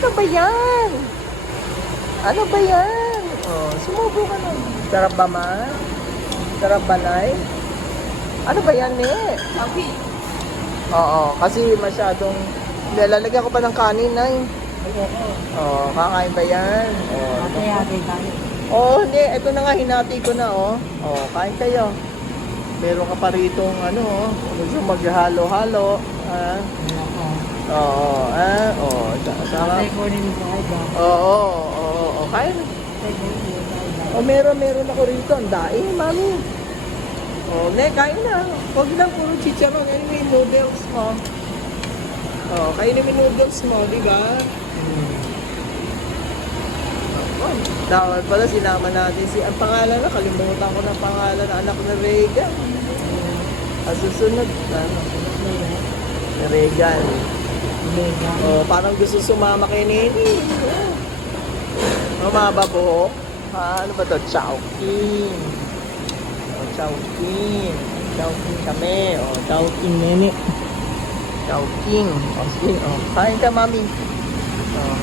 Ano ba yan? Ano ba yan? Oh, sumubo ka na. Sarap ba man? Sarap ba, Nay? Ano ba yan, eh? Okay. Oo, kasi masyadong... Lalagyan ko pa ng kanin, Nay. Oo, kakain ba yan? Oo. Ate tayo. Oo, hindi. Ito na nga, hinati ko na, oh. Oo, kain kayo. Meron ka pa ritong, ano, oh. Gusto maghalo-halo. Ah. Oo, ah. Oo, sarap. Ate ko rin po ay ba? Oo, oo, kain. Oh, meron ako rito. Ang daing, mami. Oh, ne, kain na. Huwag lang puro chicharon. Kainin mo yung noodles mo. Oh, kainin mo yung noodles mo, di ba? Oh, dapat pala sinama natin si... Ang pangalan na, kalimutan ko na pangalan na anak na Regan. Ang susunod, ano? Regan. Oh, parang gusto sumama kay Nini. Mababa buhok. Ano ba to? Chowking. Oh, Chowking. Chowking kami. Oh, Chowking nene. Chowking. Oh, sige. Oh, kain ka, mami. Oh.